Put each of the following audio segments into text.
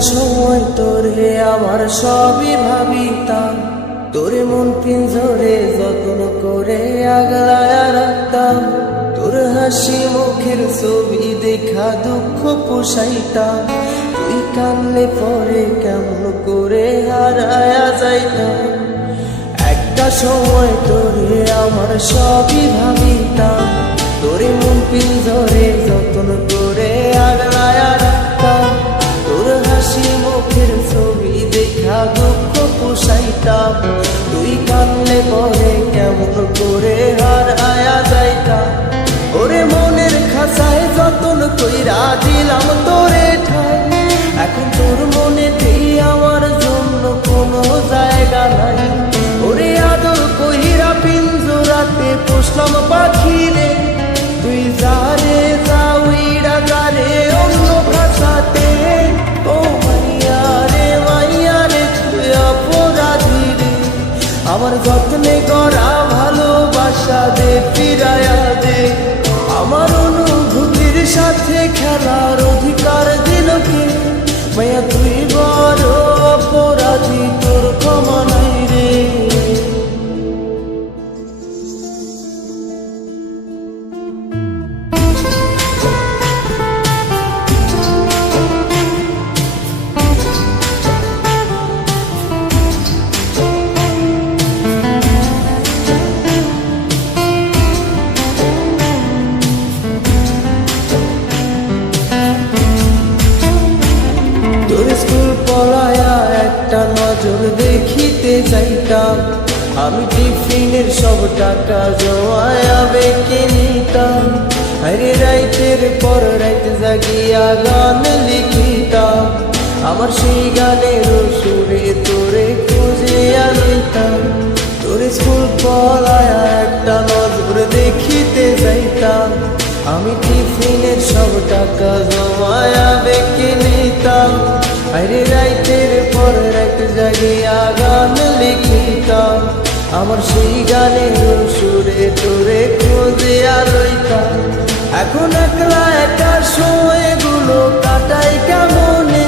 সময় তোরে আমার সবই ভাবিতাম, তোরে মন পিঞ্জরে যত্ন করে আগলায়া রাখতাম। তোর হাসি মুখের ছবি দেখা দুঃখ পোষাইতাম, তুই কানলে পরে কেমন করে হারায়া যাইতাম। একটা সময় তোরে আমার সবই ভাবিতাম, তোরে মন পিঞ্জরে যত্ন করে আগলায়া রাখতাম। তোর হাসি মুখের ছবি দেখা দুঃখ পোষাইতাম, তুই কানলে পরে কেমন করে হারায়া যাইতাম। ওরে মনের খাঁচায় যতন কইরা দিলাম তোরে ঠাই, এখন তোর মনেতেই আমার জন্য কোনো জায়গা নাই। ওরে আদর কইরা পিঞ্জরাতে পোষলাম পাখি রে, তুই যারে যাওইরা যারে অন্য খাঁচাতে। ও মাইয়া রে তুই অপরাধী রে, আমার যত্নে করা ভালোবাসা দে ফিরায়া দে। আমার অনুভূতির সাথে খেলার অধিকার দিল কে? মায়া তুই বড় অপরাধী, তোর ক্ষমা নাই রে। তোর স্কুল পড়ায়া একটা নজর দেখিতে যাইতাম, আমি টিফিনের সব টাকা জমায়া বেঁকে নিতাম। আরে রাইতের পর রাইত জাগিয়া গান লিখিতাম, আমার সেই গানের সুরে তোরে খুঁজে আনিতাম। তোর স্কুল পড়ায়া একটা নজর দেখিতে যাইতাম, আমি টিফিনের সব টাকা জমায়া বেঁকে নিতাম। আরে রাইতের পর রাইত জাগিয়া গান লিখিতাম, আমার সেই গানের সুরে তোরে খুঁজিয়া লইতাম। এখন একলা একা সময়গুলো কাটাই কেমনে,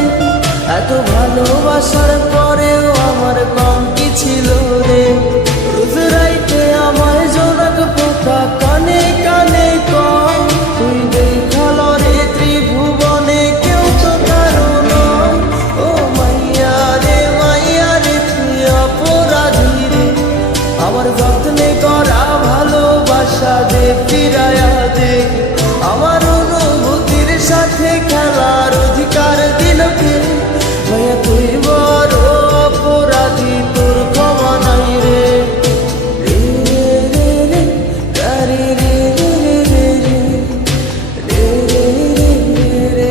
এত ভালোবাসার পরেও আমার কম কি ছিল রে। রোজ রাইতে আমায় জোনাক পোকা কানে কানে কম, তুই দেখাল রে ত্রিভুবনে কেউ তো কারো নয়। ও মাইয়া রে তুই অপরাধী রে, আমার যত্নে করা ভালোবাসা দে ফিরায়া দে। আমার অনুভূতির সাথে খেলার অধিকার দিল কে? মায়া তুই বড় অপরাধী, তোর ক্ষমা নাই রে। রে রে রে গারি রে রে রে রে রে রে রে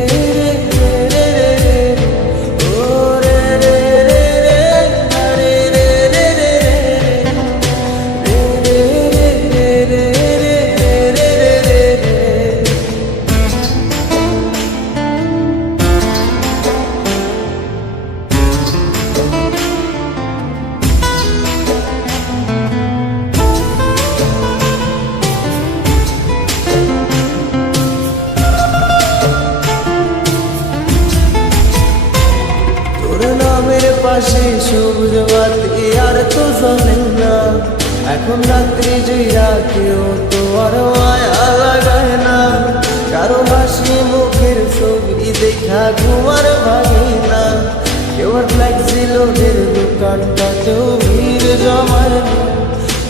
রে রে ও রে রে রে রে গারি রে রে রে রে রে রে রে রে রে। তোর নামের পাশে সবুজ বাতি আর তো জ্বলে না, এখন রাত্রি জুইরা কেউ তো আর মায়া লাগায় না। কারো হাসি মুখের ছবি দেখা ঘুমার ভাঙে না, কেউ আর ফ্লেক্সি লোডের দোকানটাতেও ভিড় জমায় না।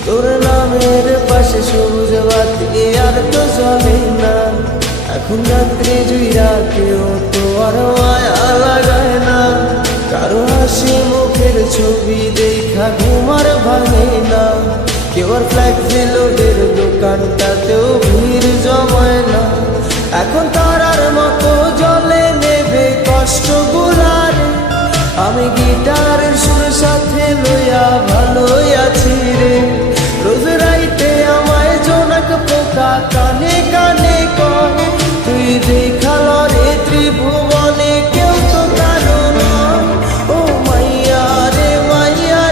তোর নামের পাশে সবুজ বাতি আর তো জ্বলে না, এখন রাত্রি জুইরা কেউ তো আর মায়া লাগায় না। কারো হাসি মুখের ছবি দেখা ঘুমার ভাঙে না, কেউ আর ফ্লেক্সি লোডের দোকানটাতেও ভিড় জমায় না। এখন তারার মতো জলে নেবে কষ্ট গুলার, আমি গিটারের সুর সাথে লইয়া ভালোই আছি রে। রোজ রাইতে আমায় জোনাক পোকা কানে কানে কয়, তুই দেখাল রে ত্রিভুবনে কেউ তো কারো নয়। ও মাইয়া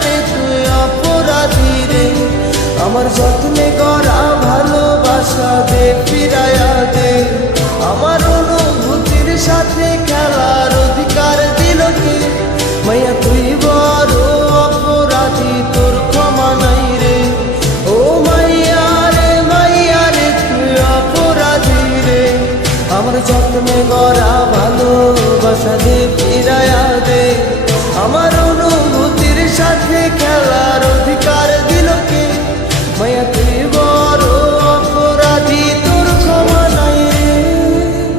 রে তুই অপরাধী রে, আমার যত্নে করা ভালোবাসা দে ফিরায়া দে। আমার অনুভূতির সাথে খেলার অধিকার দিল যত্নে গড়া ভালোবাসা যে